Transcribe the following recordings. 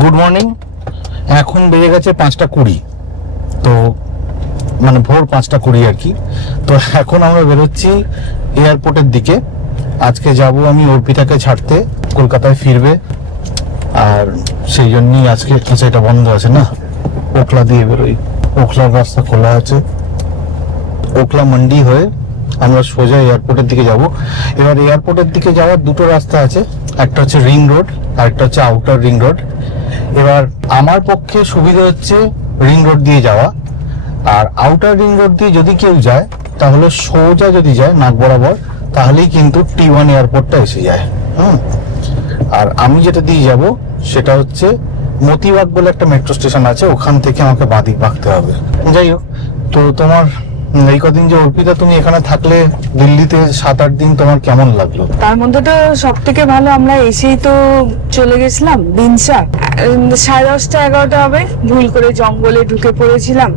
Good morning. এখন বেজে গেছে 5:20, তো মানে ভোর 5:20 আর কি। তো এখন আমরা বেরোচ্ছি এয়ারপোর্টের দিকে। আজকে যাব আমি অর্পিতাকে ছাড়তে, কলকাতায় ফিরবে, আর সেই জন্যই আজকে। আচ্ছা, এটা বন্ধ আছে না, ওখলা দিয়ে বেরোই। ওখলার রাস্তা খোলা আছে। ওখলা মান্ডি হয়ে আমরা সোজা এয়ারপোর্টের দিকে যাব। এবার এয়ারপোর্টের দিকে যাওয়ার দুটো রাস্তা আছে, একটা হচ্ছে রিং রোড আর একটা হচ্ছে আউটার রিং রোড। এবার আমার পক্ষে সুবিধা হচ্ছে রিং রোড দিয়ে যাওয়া, আর আউটার রিং রোড দিয়ে যদি কেউ যায় তাহলে সোজা যদি যায় নাক বরাবর, তাহলেই কিন্তু T1 এয়ারপোর্টটা এসে যায়। আর আমি যেটা দিয়ে যাব সেটা হচ্ছে মতিবাগ বলে একটা মেট্রো স্টেশন আছে, ওখান থেকে আমাকে বাদিক বাঁকতে হবে। যাই হোক, তো তোমার এই কদিন যে অর্পিতা তুমি এখানে থাকলে দিল্লিতে 7-8 দিন, তোমার কেমন লাগলো? তার মধ্যে তো সব থেকে ভালো, আমরা এসেই তো চলে গেছিলাম বিনসা। 10:30-11টা হবে, ভুল করে জঙ্গলে ঢুকে পড়েছিলাম।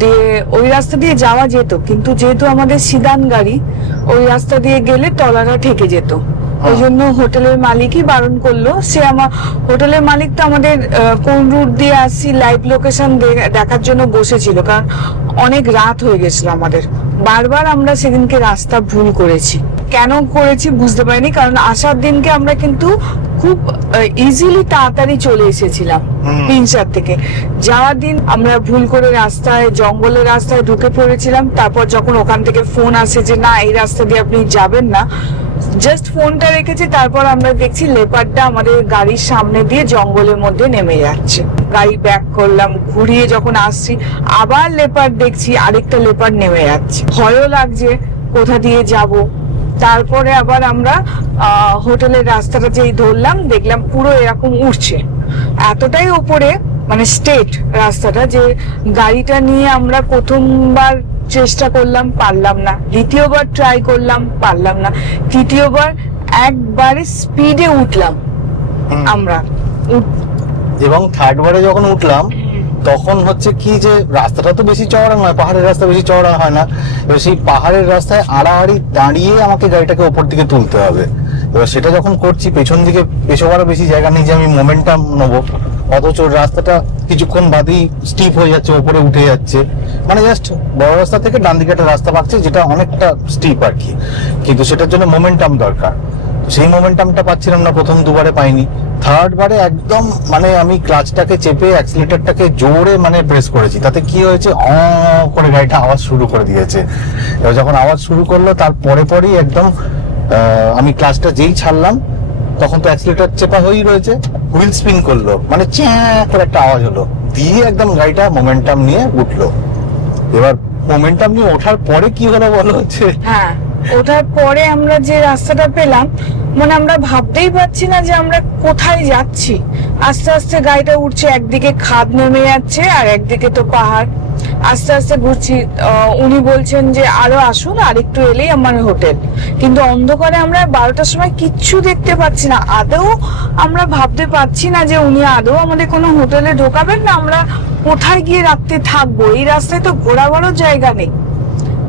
দিয়ে ওই রাস্তা দিয়ে যাওয়া যেত, কিন্তু যেহেতু আমাদের সিদান গাড়ি, ওই রাস্তা দিয়ে গেলে তলাটা ঠেকে যেত। ওই জন্য হোটেলের মালিকই বারণ করলো। হোটেলের মালিক তো আমাদের কোন রুট দিয়ে আসছি লাইভ লোকেশন দেখার জন্য বসেছিল, কারণ অনেক রাত হয়ে গেছিল আমাদের। বারবার আমরা সেদিনকে রাস্তা ভুল করেছি। কেন করেছি বুঝতে পারিনি, কারণ আসার দিনকে আমরা কিন্তু খুব ইজিলি তাড়াতাড়ি চলে এসেছিলাম বিনসার থেকে। যাওয়ার দিন আমরা ভুল করে রাস্তায়, জঙ্গলের রাস্তায় ঢুকে পড়েছিলাম। তারপর যখন ওখান থেকে ফোন আসে যে না, এই রাস্তা দিয়ে আপনি যাবেন না, জাস্ট ফোনটা রেখেছি। তারপর আমরা দেখছি লেপারটা আমাদের গাড়ির সামনে দিয়ে জঙ্গলের মধ্যে নেমে যাচ্ছে। গাড়ি ব্যাক করলাম, ঘুরিয়ে যখন আসছি আবার লেপার দেখছি, আরেকটা লেপার নেমে যাচ্ছে। ভয়ও লাগছে কোথা দিয়ে যাব। তারপরে আবার আমরা হোটেলের রাস্তাটা যেই ধরলাম, দেখলাম পুরো এরকম উঠছে, এতটাই উপরে, মানে স্ট্রেট রাস্তাটা, যে গাড়িটা নিয়ে আমরা প্রথমবার চেষ্টা করলাম, পারলাম না। দ্বিতীয়বার ট্রাই করলাম, পারলাম না। তৃতীয়বার একবারে স্পিডে উঠলাম আমরা। এবং থার্ড বারে যখন উঠলাম তখন হচ্ছে কি, যে রাস্তাটা তো বেশি চওড়া নয়, পাহাড়ের রাস্তা বেশি চওড়া হয় না। এবার সেই পাহাড়ের রাস্তায় আড়াআড়ি দাঁড়িয়ে আমাকে গাড়িটাকে ওপর দিকে তুলতে হবে। এবার সেটা যখন করছি, পেছন দিকে পেছোবারও বেশি জায়গা নেই যে আমি মোমেন্টাম নেবো, অথচ রাস্তাটা কিছুক্ষণ বাদেই স্টিপ হয়ে যাচ্ছে, ওপরে উঠে যাচ্ছে। মানে জাস্ট বড় রাস্তা থেকে ডান দিকে একটা রাস্তা পাচ্ছে যেটা অনেকটা স্টিপ আর কি, কিন্তু সেটার জন্য মোমেন্টাম দরকার। সেই মোমেন্টামটা পাচ্ছিলাম না, প্রথম দুবারে পাইনি। থার্ড বারে একদম মানে আমি ক্লাচটাকে চেপে অ্যাক্সিলারেটরটাকে জোরে মানে প্রেস করেছি। তাতে কি হয়েছে, করে গাড়িটা আওয়াজ শুরু করে দিয়েছে। এবার যখন আওয়াজ শুরু করলো, তার পরেই একদম আমি ক্লাচটা যেই ছাড়লাম, তখন তো অ্যাক্সিলারেটর চেপা হয়েই রয়েছে, হুইল স্পিন করলো, মানে চ্যাঁ করে একটা আওয়াজ হলো, দিয়ে একদম গাড়িটা মোমেন্টাম নিয়ে উঠলো। এবার মোমেন্টাম নিয়ে ওঠার পরে কি হলো বলো হচ্ছে, হ্যাঁ, ওঠার পরে আমরা যে রাস্তাটা পেলাম, মানে আমরা ভাবতেই পারছি না যে আমরা কোথায় যাচ্ছি। আস্তে আস্তে গাড়িটা উঠছে, একদিকে খাদ নেমে যাচ্ছে আর একদিকে তো পাহাড়। আস্তে আস্তে ঘুরছি। উনি বলছেন যে আরো আসুন, আর একটু এলেই আমার হোটেল। কিন্তু অন্ধকারে আমরা 12টার সময় কিচ্ছু দেখতে পাচ্ছি না। আদৌ আমরা ভাবতে পারছি না যে উনি আদৌ আমাদের কোনো হোটেলে ঢোকাবেন না। আমরা কোথায় গিয়ে রাত্রে থাকবো? এই রাস্তায় তো ঘোরাবারও জায়গা নেই।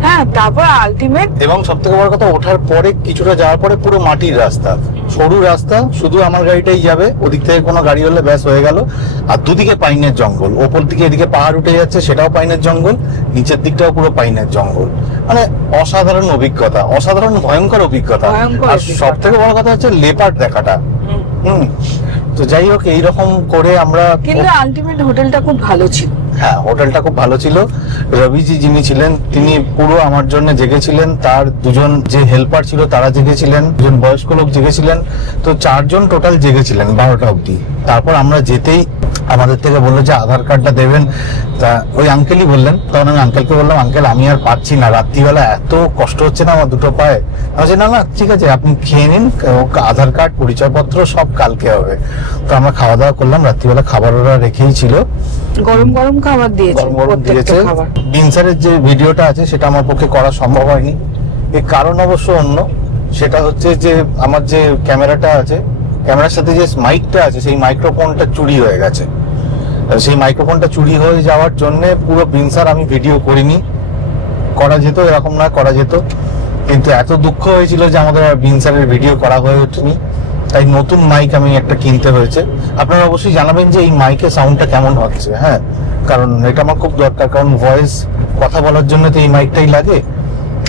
হ্যাঁ, তারপর আলটিমেট। এবং সব থেকে বড় কথা, ওঠার পরে কিছুটা যাওয়ার পরে পুরো মাটির রাস্তা, সরু রাস্তা, শুধু আমার গাড়িটাই যাবে, ওদিক থেকে কোনো গাড়ি হলে ব্যাস হয়ে গেল। আর দুদিকে পাইনের জঙ্গল, ওপর দিকে এদিকে পাহাড় উঠে যাচ্ছে, সেটাও পাইনের জঙ্গল, নিচের দিকটাও পুরো পাইনের জঙ্গল। মানে অসাধারণ অভিজ্ঞতা, অসাধারণ ভয়ঙ্কর অভিজ্ঞতা। আর সব থেকে বড় কথা হচ্ছে লেপার্ড দেখাটা। তো যাই হোক, এইরকম করে আমরা, কিন্তু আলটিমেট হোটেলটা খুব ভালো ছিল। হ্যাঁ, হোটেলটা খুব ভালো ছিল। রবিজি যিনি ছিলেন, তিনি পুরো আমার জন্য জেগেছিলেন। তার দুজন যে হেল্পার ছিল তারা জেগেছিলেন, দুজন বয়স্ক লোক জেগেছিলেন। তো 4 জন টোটাল জেগেছিলেন 12টা অবধি। তারপর আমরা যেতেই আমাদের থেকে বললো যে আধার কার্ডটা দেবেন। তা ওই আঙ্কেলই বললেন। তখন আমি আঙ্কেলকে বললাম, আঙ্কেল আমি আর পাচ্ছি না, রাত্রিবেলা এত কষ্ট হচ্ছে না আমার দুটো পায়ে। আমি না না ঠিক আছে, আপনি খেয়ে নিন, আধার কার্ড পরিচয়পত্র সব কালকে হবে। তো আমরা খাওয়া দাওয়া করলাম। রাত্রিবেলা খাবার ওরা রেখেই ছিল, গরম গরম খাবার দিয়েছে, গরম দিয়েছে। বিনসারের যে ভিডিওটা আছে সেটা আমার পক্ষে করা সম্ভব হয়নি। এর কারণ অবশ্য অন্য। সেটা হচ্ছে যে আমার যে ক্যামেরাটা আছে, ক্যামেরার সাথে যে মাইকটা আছে, সেই মাইক্রোফোনটা চুরি হয়ে গেছে। সেই মাইক্রোফোনটা চুরি হয়ে যাওয়ার জন্য পুরো বিনসার আমি ভিডিও করিনি। করা যেত, এরকম নয়, করা যেত, কিন্তু এত দুঃখ হয়েছিল যে আমাদের বিনসারের ভিডিও করা হয়ে ওঠেনি। তাই নতুন মাইক আমি একটা কিনতে হয়েছে। আপনারা অবশ্যই জানাবেন যে এই মাইকের সাউন্ডটা কেমন হচ্ছে, হ্যাঁ, কারণ এটা আমার খুব দরকার, কারণ ভয়েস কথা বলার জন্য তো এই মাইকটাই লাগে।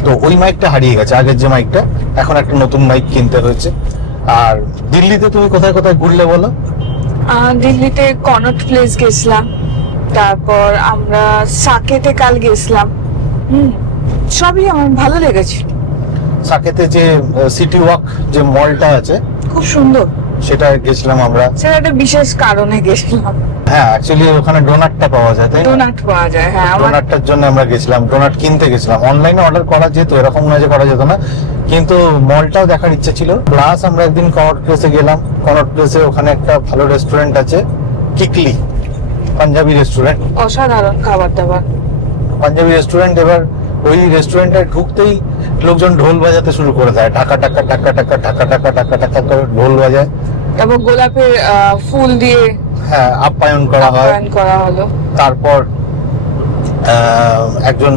তো ওই মাইকটা হারিয়ে গেছে, আগের যে মাইকটা, এখন একটা নতুন মাইক কিনতে হয়েছে। আর দিল্লিতে তুমি কোথায় কোথায় ঘুরলে বলো? দিল্লিতে কনট প্লেস গেছিলাম, তারপর আমরা সাকেতে কাল গেছিলাম। সবই আমার ভালো লেগেছে। সাকেতে যে সিটি ওয়াক যে মলটা আছে খুব সুন্দর, সেটা গেছিলাম আমরা। সেটা একটা বিশেষ কারণে গেছিলাম। হ্যাঁ, অ্যাকচুয়ালি ওখানে ডোনাটটা পাওয়া যায়, তাই না? ডোনাট পাওয়া যায়, হ্যাঁ। ডোনাটটার জন্য আমরা গেছিলাম, ডোনাট কিনতে গেছিলাম। অনলাইনে অর্ডার করা যেত, এরকম নয় যে করা যেত না, কিন্তু মলটাও দেখার ইচ্ছে ছিল। প্লাস আমরা একদিন কনট প্লেসে গেলাম। কনট প্লেসে ওখানে একটা ভালো রেস্টুরেন্ট আছে, কিকলি পাঞ্জাবি রেস্টুরেন্ট, অসাধারণ খাবার দাবার। পাঞ্জাবি রেস্টুরেন্ট। এবার ওই রেস্টুরেন্টে ঢুকতেই লোকজন ঢোল বাজাতে শুরু করে দেয়, ঢাকা টাকা টাকা টাকা ঢাকা টাকা টাকা টাকা করে ঢোল বাজায়। তারপর গোলাপের ফুল দিয়ে হ্যাঁ, আপ্যায়ন করা হয়। আপ্যায়ন করা হলো। তারপর একজন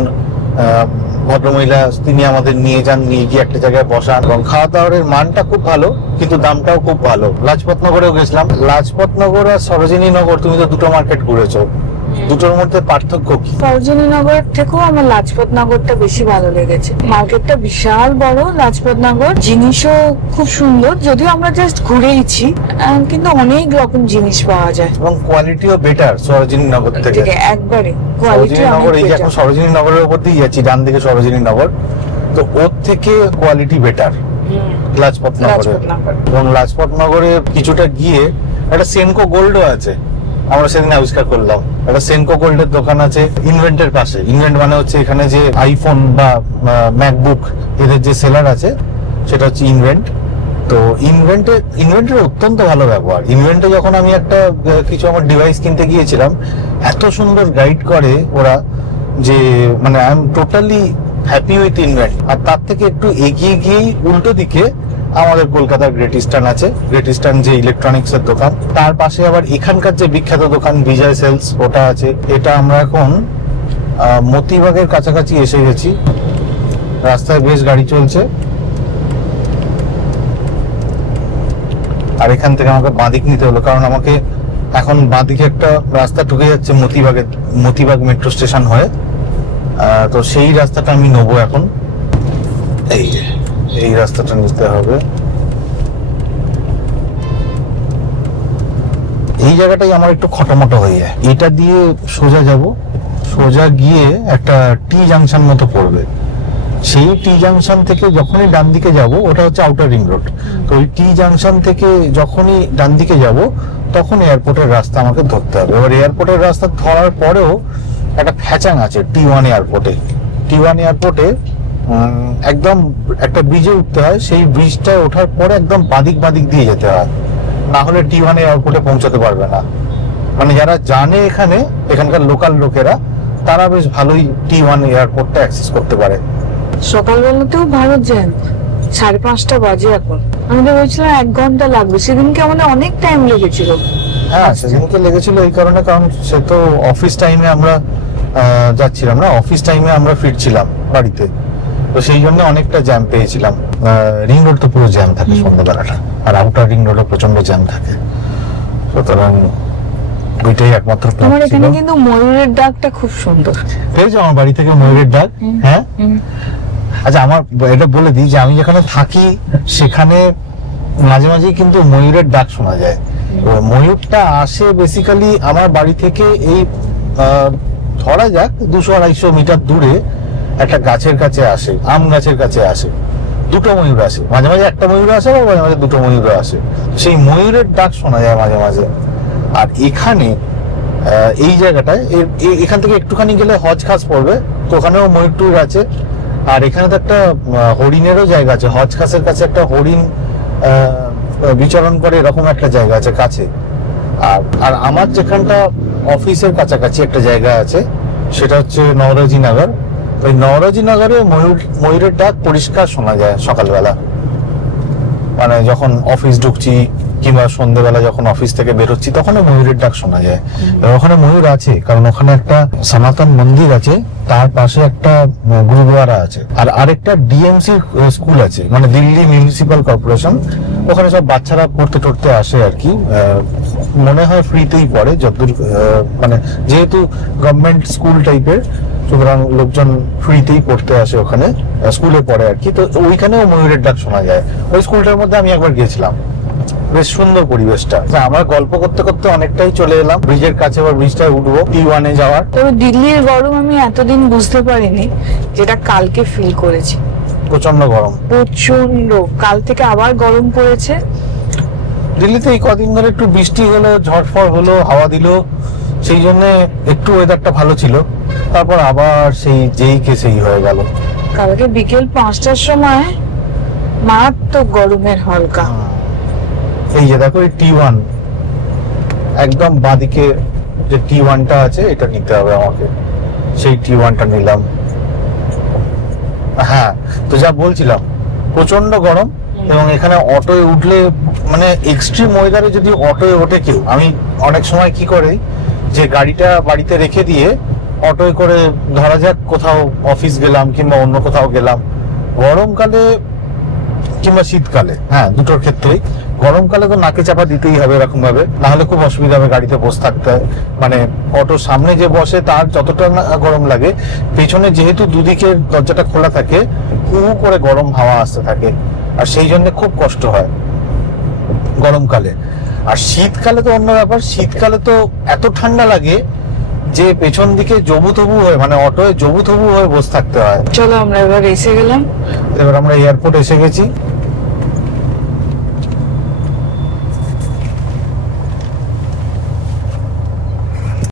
ভদ্রমহিলা, তিনি আমাদের নিয়ে যান, নিয়ে গিয়ে একটা জায়গায় বসান, এবং খাওয়া দাওয়ার মানটা খুব ভালো, কিন্তু দামটাও খুব ভালো। লাজপত নগরেও গেছিলাম। লাজপত নগর আর সরোজিনী নগর, তুমি তো দুটো মার্কেট ঘুরেছো, দুটোর মধ্যে পার্থক্য কি? সরোজিনী নগরের থেকেও আমার লাজপত নগরটা বেশি ভালো লেগেছে। মার্কেটটা বিশাল বড়, লাজপত নগর। জিনিসও খুব সুন্দর, যদিও আমরা জাস্ট ঘুরেইছি, কিন্তু অনেক রকম জিনিস পাওয়া যায় এবং কোয়ালিটিও বেটার সরোজিনী নগর থেকে। থেকে একবারে কোয়ালিটি সরোজিনী নগর, এই যে এখন সরোজিনী নগরের উপর দিয়ে যাচ্ছি, ডান দিকে সরোজিনী নগর, তো ওর থেকে কোয়ালিটি বেটার লাজপত নগরে। এবং লাজপত নগরে কিছুটা গিয়ে একটা সেনকো গোল্ডও আছে, আমরা সেদিন আবিষ্কার করলাম। একটা সেনকো গোল্ডের দোকান আছে ইনভেন্টের পাশে। ইনভেন্ট মানে হচ্ছে এখানে যে আইফোন বা ম্যাকবুক এদের যে সেলার আছে, সেটা হচ্ছে ইনভেন্ট। তো ইনভেন্টের অত্যন্ত ভালো ব্যবহার। ইনভেন্টে যখন আমি একটা কিছু আমার ডিভাইস কিনতে গিয়েছিলাম, এত সুন্দর গাইড করে ওরা যে মানে I am totally happy with invent. আর তার থেকে একটু এগিয়ে গিয়েই উল্টো দিকে আমাদের কলকাতার গ্রেট ইস্টার্ন আছে। গ্রেট ইস্টার্ন যে ইলেকট্রনিক্স এর দোকান, তার পাশে আবার এখানকার যে বিখ্যাত দোকান বিজয় সেলস, ওটা আছে। এটা আমরা এখন মতিবাগের কাছাকাছি এসে গেছি। রাস্তায় বেশ গাড়ি চলছে, আর এখান থেকে আমাকে বাঁদিক নিতে হলো, কারণ আমাকে এখন বাঁদিকে একটা রাস্তা ঢুকে যাচ্ছে মতিবাগ মেট্রো স্টেশন হয়ে। তো সেই রাস্তাটা আমি নেবো এখন। এই রাস্তাটা নিতে হবে। এই জায়গাটাই আমার একটু খটোমটো হয়ে যায়। এটা দিয়ে সোজা যাব, সোজা গিয়ে একটা টি জাংশন মতো পড়বে। সেই টি জাংশন থেকে যখনই ডান দিকে যাব, ওটা হচ্ছে আউটার রিং রোড, তো ওই টি জাংশন থেকে যখনই ডান দিকে যাব, তখন এয়ারপোর্টের রাস্তা আমাকে ধরতে হবে। এবার এয়ারপোর্টের রাস্তা ধরার পরেও একটা ফ্যাচাং আছে T1 এয়ারপোর্টে। T1 এয়ারপোর্টে একদম একটা ব্রিজে উঠতে হয়, সেই ব্রিজটা ওঠার পরে একদম বাদিক দিয়ে যেতে হয়, না হলে T1 এয়ারপোর্টে পৌঁছাতে পারবে না। মানে যারা জানে এখানকার লোকাল লোকেরা, তারা বেশ ভালোই T1 এয়ারপোর্টটা অ্যাক্সেস করতে পারে। সকালবেলাতেও ভারত জ্যাম, 5:30 বাজে এখন। আমি তো বলছিলাম 1 ঘন্টা লাগবে, সেদিনকে আমাদের অনেক টাইম লেগেছিল। হ্যাঁ, সেদিনকে লেগেছিল এই কারণে, কারণ সে তো অফিস টাইমে আমরা যাচ্ছিলাম না, অফিস টাইমে আমরা ফিরছিলাম বাড়িতে, তো সেই জন্য অনেকটা জ্যাম পেয়েছিলাম। রিং রোড তো পুরো জ্যাম থাকে সন্ধ্যাবেলাটা, আর আউটার রিং রোডে প্রচন্ড জ্যাম থাকে। সুতরাং দুইটাই একমাত্র প্ল্যান আমার ছিল। এখানে কিন্তু ময়ূরের ডাকটা খুব সুন্দর। পেয়েছো আমার বাড়ি থেকে ময়ূরের ডাক? হ্যাঁ, আচ্ছা, আমার এটা বলে দিই যে আমি যেখানে থাকি সেখানে মাঝে মাঝেই কিন্তু ময়ূরের ডাক শোনা যায়। ময়ূরটা আসে বেসিক্যালি আমার বাড়ি থেকে এই ধরা যাক 200-250 মিটার দূরে একটা গাছের কাছে আসে, আম গাছের কাছে আসে। দুটো ময়ূর আসে, মাঝে মাঝে একটা ময়ূর আসে, আর মাঝে মাঝে দুটো ময়ূর আসে। সেই ময়ূরের ডাক শোনা যায় মাঝে মাঝে। আর এখানে এই জায়গাটায় এখান থেকে একটুখানি গেলে হজ খাস পড়বে, তো ওখানেও ময়ূর টুর আছে। আর এখানে তো একটা হরিণেরও জায়গা আছে, হজ খাসের কাছে একটা হরিণ বিচরণ করে, এরকম একটা জায়গা আছে কাছে। আর আমার যেখানটা অফিসের কাছাকাছি একটা জায়গা আছে, সেটা হচ্ছে নওরোজি নগর। ওই নওরোজি নগরে ময়ূরের ডাক পরিষ্কার শোনা যায় সকালবেলা, মানে যখন অফিস ঢুকছি কিংবা সন্ধ্যেবেলা যখন অফিস থেকে বেরোচ্ছি, তখন ময়ূরের ডাক শোনা যায়। ওখানে ময়ূর আছে কারণ ওখানে একটা সনাতন মন্দির আছে, তার পাশে একটা গুরুদুয়ারা আছে, আর আরেকটা ডিএমসি স্কুল আছে, মানে দিল্লি মিউনিসিপাল কর্পোরেশন, ওখানে সব বাচ্চারা পড়তে টড়তে আসে আর কি, মনে হয় ফ্রিতেই পড়ে যতদূর, মানে যেহেতু গভর্নমেন্ট স্কুল টাইপের, সুতরাং লোকজন ফ্রিতেই পড়তে আসে ওখানে, স্কুলে পড়ে আর কি। তো ওইখানেও ময়ূরের ডাক শোনা যায়। ওই স্কুলটার মধ্যে আমি একবার গিয়েছিলাম, বেশ সুন্দর পরিবেশটা। আমরা গল্প করতে করতে অনেকটাই চলে এলাম ব্রিজের কাছে, বা ব্রিজটায় উঠবো T1-এ যাওয়ার। তবে দিল্লির গরম আমি এতদিন বুঝতে পারিনি, যেটা কালকে ফিল করেছি। প্রচন্ড গরম, প্রচন্ড। কাল থেকে আবার গরম পড়েছে। দিল্লিতে এই কদিন ধরে একটু বৃষ্টি হলো, ঝড়ফড় হলো, হাওয়া দিল, সেই জন্য একটু ওয়েদারটা ভালো ছিল। তারপর আবার সেই যেই কে সেই হয়ে গেল। কালকে বিকেল 5টার সময় মারাত্মক গরমের হালকা। এই যে দেখো এই T1, একদম বাঁদিকে যে T1টা আছে এটা নিতে হবে আমাকে, সেই T1টা নিলাম। হ্যাঁ, তো যা বলছিলাম, প্রচন্ড গরম। এবং এখানে অটোয় উঠলে, মানে এক্সট্রিম ওয়েদারে যদি অটোয় ওঠে কেউ, আমি অনেক সময় কি করে যে গাড়িটা বাড়িতে রেখে দিয়ে অটোয় করে ধরা যাক কোথাও অফিস গেলাম কিংবা অন্য কোথাও গেলাম, গরমকালে কিংবা শীতকালে, হ্যাঁ দুটোর ক্ষেত্রেই, গরমকালে তো নাকে চাপা দিতেই হবে এরকম ভাবে, না হলে খুব অসুবিধা হবে গাড়িতে বসে থাকতে হয়। মানে অটোর সামনে যে বসে তার যতটা না গরম লাগে, পেছনে যেহেতু দুদিকের দরজাটা খোলা থাকে, করে গরম হাওয়া আসতে থাকে, আর সেই জন্য খুব কষ্ট হয় গরমকালে। আর শীতকালে তো অন্য ব্যাপার, শীতকালে তো এত ঠান্ডা লাগে যে পেছন দিকে জবুথবু হয়ে, মানে অটোয় জবুথবু হয়ে বসে থাকতে হয়। চলো আমরা এবার এসে গেলাম। এবার আমরা এয়ারপোর্ট এসে গেছি।